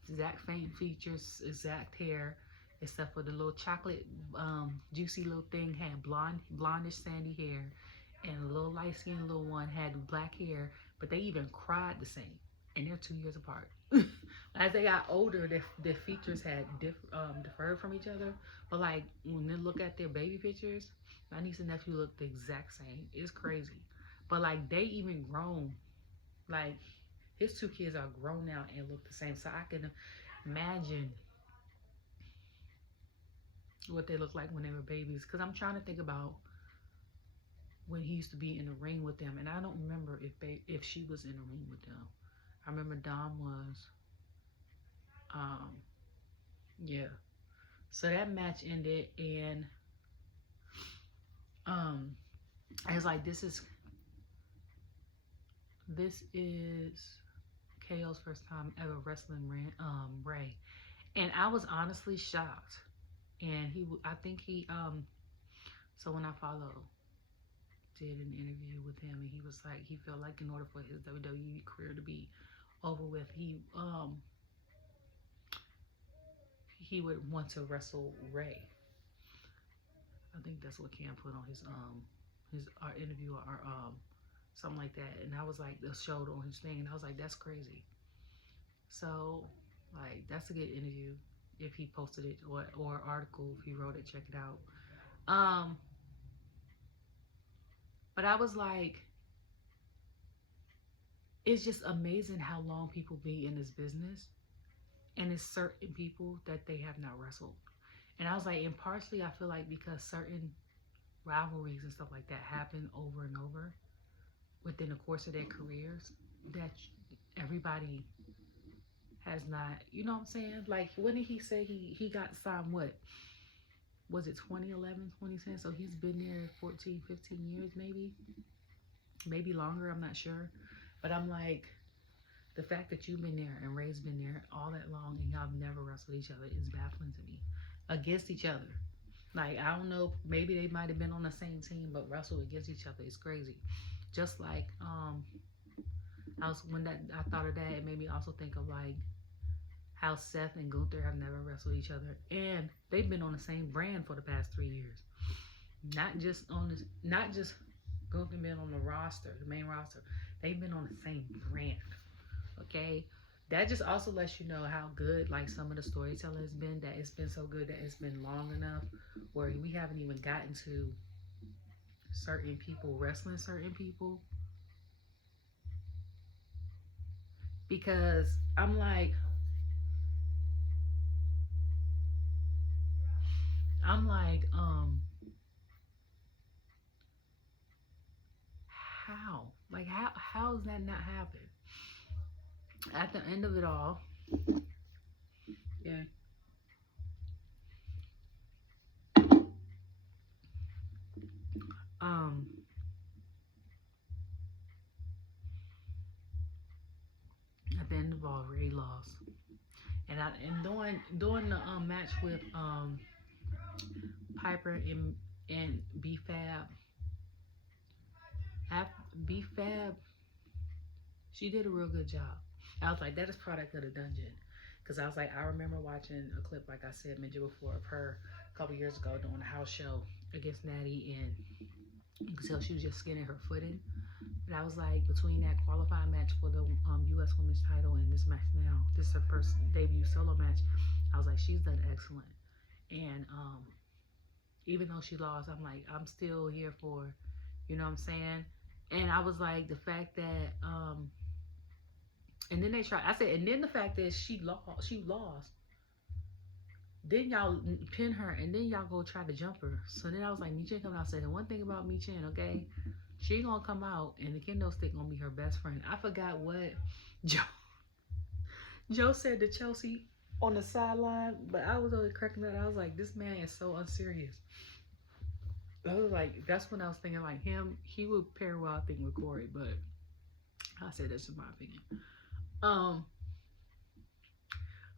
exact same features, exact hair, except for the little chocolate, juicy little thing had blondish sandy hair, and the little light-skinned little one had black hair. But they even cried the same, and they're 2 years apart. As they got older, their features had deferred from each other. But like when they look at their baby pictures, my niece and nephew look the exact same. It's crazy. But like they even grown. Like his two kids are grown now and look the same. So I can imagine what they look like when they were babies. Cause I'm trying to think about when he used to be in the ring with them, and I don't remember if she was in the ring with them. I remember Dom was. Yeah. So that match ended, and I was like, this is KO's first time ever wrestling Ray, and I was honestly shocked. And I think he so when I did an interview with him, and he was like, he felt like in order for his WWE career to be over with, he would want to wrestle Ray. I think that's what Cam put on his our interview or something like that. And I was like, the showed on his thing, and I was like, that's crazy. So like that's a good interview if he posted it, or article if he wrote it, check it out. But I was like, it's just amazing how long people be in this business, and it's certain people that they have not wrestled. And I was like, and partially I feel like because certain rivalries and stuff like that happen over and over within the course of their careers, that everybody has not, you know what I'm saying? Like, when did he say he got signed, what? Was it 2011, 2010? So he's been there 14, 15 years maybe longer, I'm not sure. But I'm like, the fact that you've been there and Ray's been there all that long and y'all never wrestled each other is baffling to me. Against each other. Like, I don't know, maybe they might have been on the same team, but wrestle against each other is crazy. Just like, I thought of that, it made me also think of like how Seth and Gunther have never wrestled each other, and they've been on the same brand for the past 3 years. Not just Gunther been on the roster, the main roster. They've been on the same brand. Okay, that just also lets you know how good like some of the storytelling has been. That it's been so good that it's been long enough where we haven't even gotten to certain people wrestling certain people. Because I'm like, how? Like, how does that not happen? At the end of it all, yeah. At the end of all, Ray lost, and during the match with Piper and BFab, BFab, she did a real good job. I was like, that is product of the dungeon. Because I was like, I remember watching a clip, like I said, mentioned before, of her a couple years ago doing a house show against Natty, and you could tell she was just getting her footing. But I was like, between that qualifying match for the U.S. Women's title and this match now, this is her first debut solo match, I was like, she's done excellent. And even though she lost, I'm like, I'm still here for, you know what I'm saying? And I was like, the fact that, and then they tried, I said, and then the fact that she lost. Then y'all pin her, and then y'all go try to jump her. So then I was like, Michin coming out, said, one thing about Michin, okay? She gonna come out, and the kendo stick gonna be her best friend. I forgot what Joe said to Chelsea on the sideline, but I was only cracking up. I was like, this man is so unserious. I was like, that's when I was thinking like him. He would pair well, I think, with Corey, but I said that's in my opinion. Um,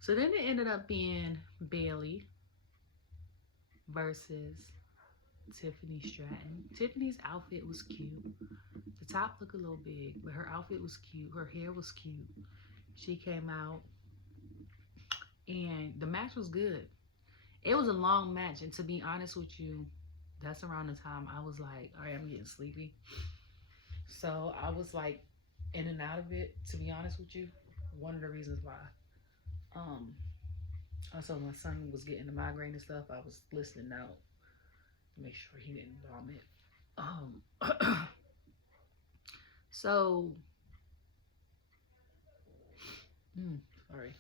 so then it ended up being Bayley versus Tiffany Stratton. Tiffany's outfit was cute. The top looked a little big, but her outfit was cute. Her hair was cute. She came out, and the match was good. It was a long match, and to be honest with you, that's around the time I was like, all right, I'm getting sleepy. So I was like in and out of it, to be honest with you. One of the reasons why. Um, Also, my son was getting the migraine and stuff. I was listening out to make sure he didn't vomit. So, sorry,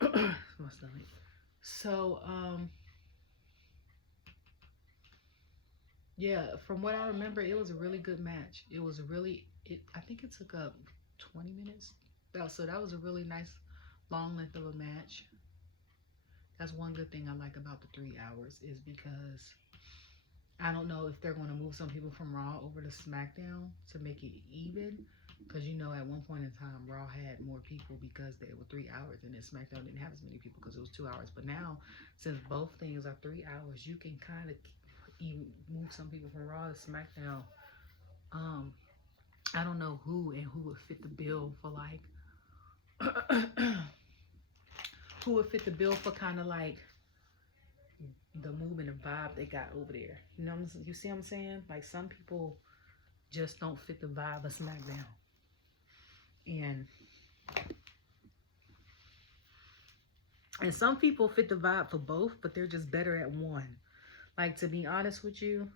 my stomach. So, yeah, from what I remember, it was a really good match. It was really, I think it took up 20 minutes. So that was a really nice, long length of a match. That's one good thing I like about the 3 hours is because I don't know if they're going to move some people from Raw over to SmackDown to make it even. Because you know, at one point in time, Raw had more people because they were 3 hours, and then SmackDown didn't have as many people because it was 2 hours. But now, since both things are 3 hours, you can kind of even move some people from Raw to SmackDown. I don't know who and who would fit the bill for like who would fit the bill for kind of like the movement and vibe they got over there. You know, you see what I'm saying? Like some people just don't fit the vibe of SmackDown, and some people fit the vibe for both, but they're just better at one. Like to be honest with you,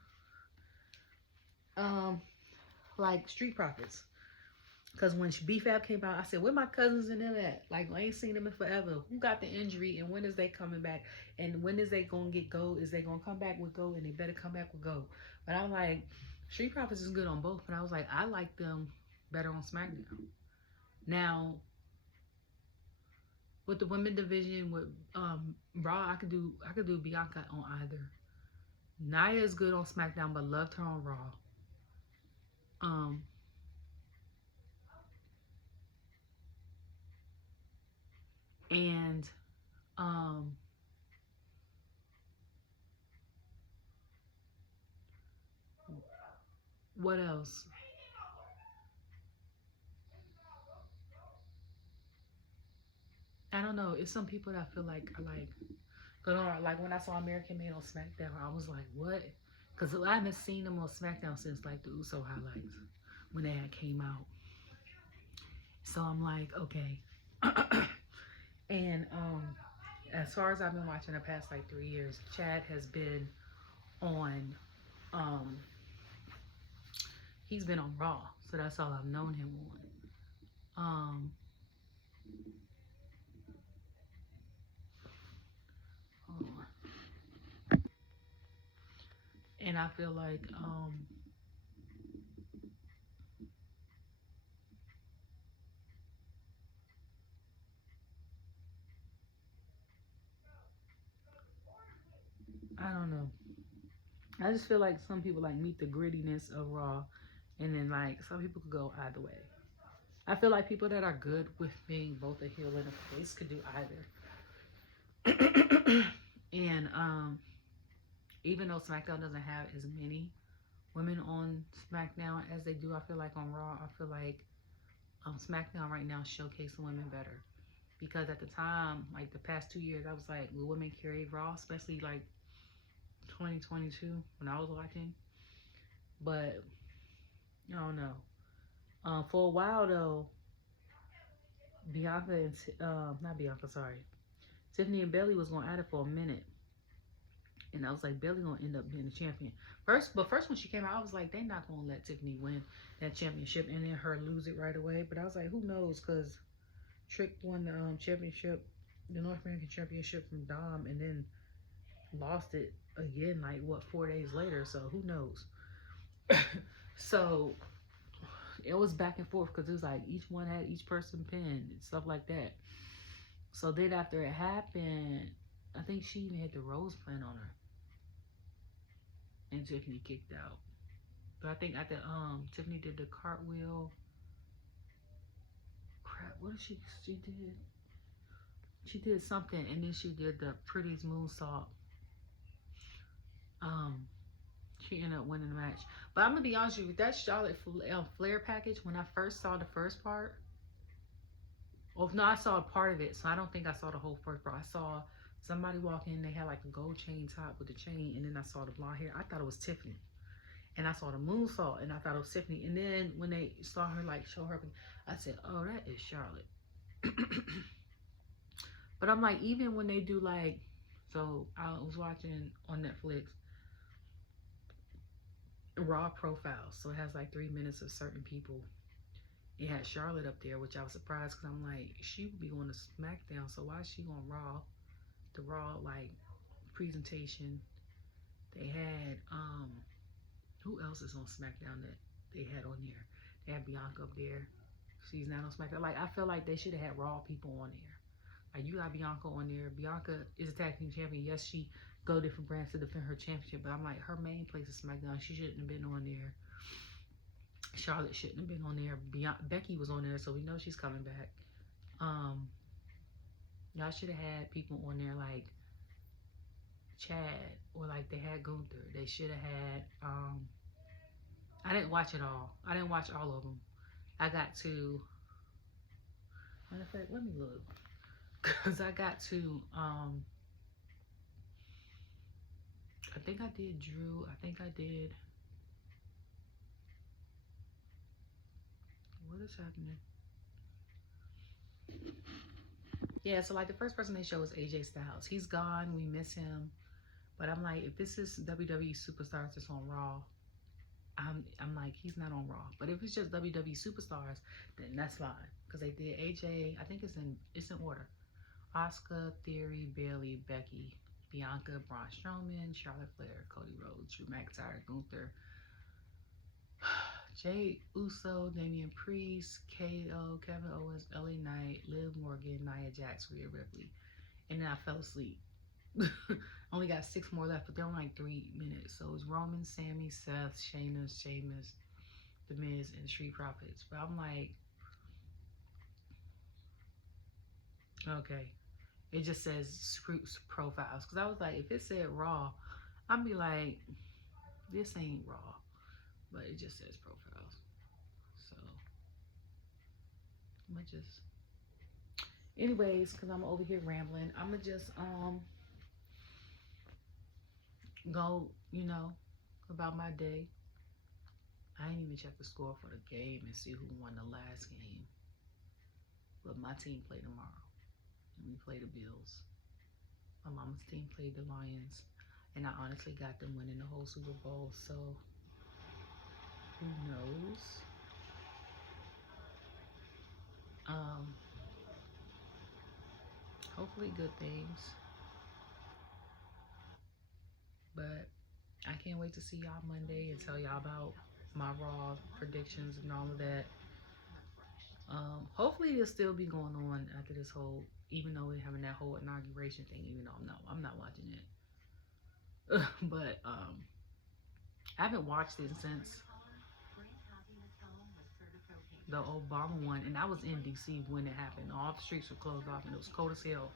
like Street Profits. Because when BFab came out, I said, where my cousins and them at? Like, I ain't seen them in forever. Who got the injury and when is they coming back? And when is they going to get gold? Is they going to come back with gold? And they better come back with gold. But I'm like, Street Profits is good on both. And I was like, I like them better on SmackDown. Now, with the women division, with Raw, I could do Bianca on either. Nia is good on SmackDown, but loved her on Raw. And what else? I don't know. It's some people that I feel like I like. Like when I saw American Made on SmackDown, I was like, what? Because I haven't seen them on SmackDown since like the USO highlights when they had came out. So I'm like, okay. And as far as I've been watching the past like 3 years, Chad has been on. Um, he's been on Raw, so that's all I've known him on. Hold on. And I feel like I don't know. I just feel like some people like meet the grittiness of Raw, and then like some people could go either way. I feel like people that are good with being both a heel and a face could do either. And even though SmackDown doesn't have as many women on SmackDown as they do, I feel like on Raw, I feel like SmackDown right now showcasing women better. Because at the time, like the past 2 years, I was like, will women carry Raw, especially like 2022 when I was watching. But I don't know. For a while though, Bianca and not Bianca, sorry, Tiffany and Bayley was going at it for a minute, and I was like, Bayley gonna end up being the champion first when she came out, I was like, they not gonna let Tiffany win that championship and then her lose it right away. But I was like, who knows? Because Trick won the championship, the North American Championship from Dom, and then lost it again like what 4 days later. So who knows? So it was back and forth because it was like each one had each person pinned and stuff like that. So then after it happened, I think she even had the rose plant on her. and Tiffany kicked out. But I think after Tiffany did the cartwheel. Crap, what did she did? She did something, and then she did the prettiest moonsault. She ended up winning the match. But I'm gonna be honest with you, that Charlotte Flair package, when I first saw the first part, well, no, I saw a part of it, so I don't think I saw the whole first part. I saw somebody walk in, they had like a gold chain top with the chain, and then I saw the blonde hair. I thought it was Tiffany. And I saw the moonsault, and I thought it was Tiffany. And then when they saw her like show her, I said, oh, that is Charlotte. But I'm like, even when they do like, so I was watching on Netflix Raw profiles. So it has like 3 minutes of certain people. It had Charlotte up there, which I was surprised because I'm like, she would be going to Smackdown. So why is she on Raw? The Raw like presentation. They had who else is on SmackDown that they had on there? They had Bianca up there. She's not on SmackDown. Like, I feel like they should have had Raw people on there. Like, you got Bianca on there. Bianca is a tag team champion. Yes, she go different brands to defend her championship, but I'm like, her main place is SmackDown. She shouldn't have been on there. Charlotte shouldn't have been on there. Becky was on there, so we know she's coming back. Y'all should have had people on there like Chad, or like they had Gunther. They should have had I didn't watch it all. I didn't watch all of them. I got to, matter of fact, let me look, because I got to I think I did Drew. I think I did, what is happening? Yeah, so like the first person they show is AJ Styles. He's gone. We miss him. But I'm like, if this is WWE Superstars that's on Raw, I'm like, he's not on Raw. But if it's just WWE Superstars, then that's fine. Because they did AJ, I think it's in order. Asuka, Theory, Bayley, Becky, Bianca, Braun Strowman, Charlotte Flair, Cody Rhodes, Drew McIntyre, Gunther, Jay Uso, Damian Priest, KO, Kevin Owens, LA Knight, Liv Morgan, Nia Jax, Rhea Ripley. And then I fell asleep. Only got 6 more left, but they're only like 3 minutes. So it's Roman, Sammy, Seth, Sheamus, The Miz, and Street Profits. But I'm like, okay. It just says profiles. Because I was like, if it said Raw, I'd be like, this ain't Raw. But it just says profiles. So, I'm going to just... Anyways, because I'm over here rambling, I'm going to just... go, you know, about my day. I ain't even check the score for the game and see who won the last game. But my team played tomorrow. And we play the Bills. My mama's team played the Lions. And I honestly got them winning the whole Super Bowl. So, who knows? Hopefully good things. But I can't wait to see y'all Monday and tell y'all about my Raw predictions and all of that. Hopefully it'll still be going on after this whole, even though we're having that whole inauguration thing, even though I'm not watching it. But I haven't watched it since the Obama one, and I was in DC when it happened. All the streets were closed off and it was cold as hell.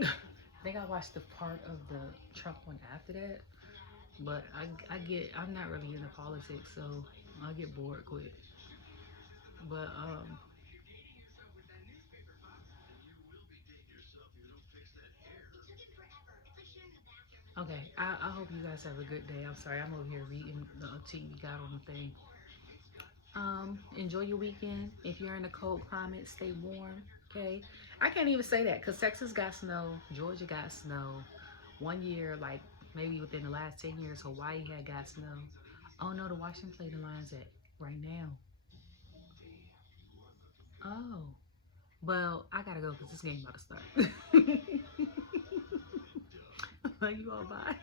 I think I watched the part of the Trump one after that, but I'm not really into politics, so I get bored quick. But okay, I hope you guys have a good day. I'm sorry, I'm over here reading the tea we got on the thing. Enjoy your weekend. If you're in a cold climate, stay warm. Okay, I can't even say that because Texas got snow, Georgia got snow. 1 year, like maybe within the last 10 years, Hawaii had got snow. Oh no, the Washington play the Lions at right now. Oh, well, I gotta go because this game about to start. Love you all, bye.